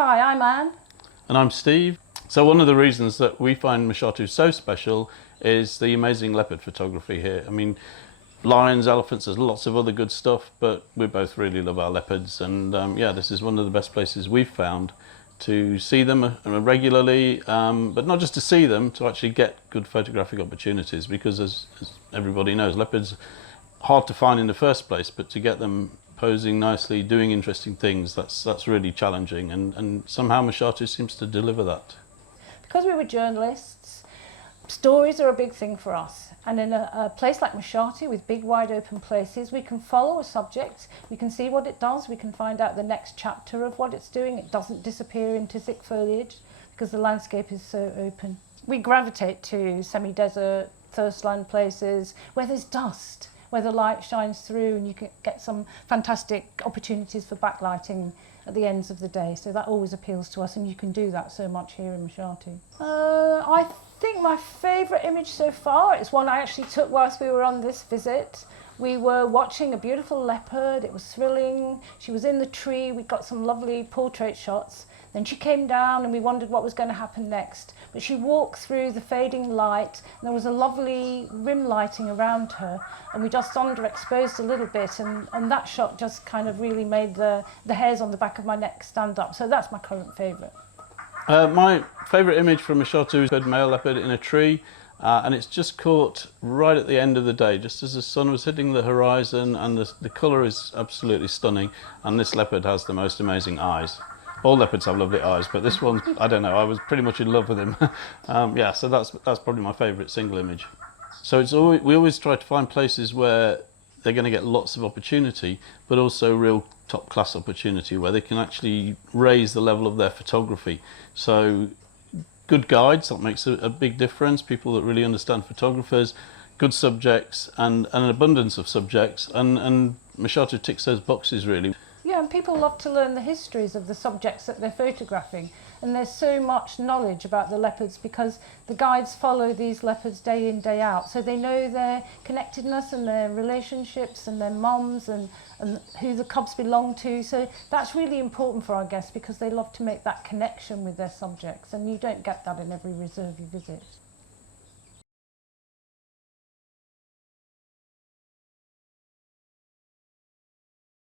Hi, I'm Anne. And I'm Steve. So one of the reasons that we find Mashatu so special is the amazing leopard photography here. I mean, lions, elephants, there's lots of other good stuff, but we both really love our leopards. And yeah, this is one of the best places we've found to see them regularly, but not just to see them, to actually get good photographic opportunities, because as everybody knows, leopards hard to find in the first place, but to get them posing nicely, doing interesting things, that's really challenging, and somehow Mashatu seems to deliver that. Because we were journalists, stories are a big thing for us. And in a place like Mashatu, with big wide open places, we can follow a subject, we can see what it does, we can find out the next chapter of what it's doing. It doesn't disappear into thick foliage because the landscape is so open. We gravitate to semi-desert, thirstland places where there's dust, where the light shines through and you can get some fantastic opportunities for backlighting at the ends of the day. So that always appeals to us, and you can do that so much here in Mashatu. I think my favourite image so far is one I actually took whilst we were on this visit. We were watching a beautiful leopard. It was thrilling. She was in the tree. We got some lovely portrait shots. Then she came down and we wondered what was going to happen next. But she walked through the fading light and there was a lovely rim lighting around her, and we just underexposed a little bit, and that shot just kind of really made the hairs on the back of my neck stand up. So that's my current favourite. My favourite image from Mashatu is a male leopard in a tree, and it's just caught right at the end of the day, just as the sun was hitting the horizon, and the colour is absolutely stunning, and this leopard has the most amazing eyes. All leopards have lovely eyes, but this one, I don't know, I was pretty much in love with him. Yeah, so that's probably my favourite single image. So we always try to find places where they're going to get lots of opportunity, but also real top-class opportunity where they can actually raise the level of their photography. So good guides, that makes a big difference. People that really understand photographers, good subjects, and an abundance of subjects, and Mashatu ticks those boxes really. Yeah, and people love to learn the histories of the subjects that they're photographing. And there's so much knowledge about the leopards because the guides follow these leopards day in, day out. So they know their connectedness and their relationships and their moms and who the cubs belong to. So that's really important for our guests because they love to make that connection with their subjects. And you don't get that in every reserve you visit.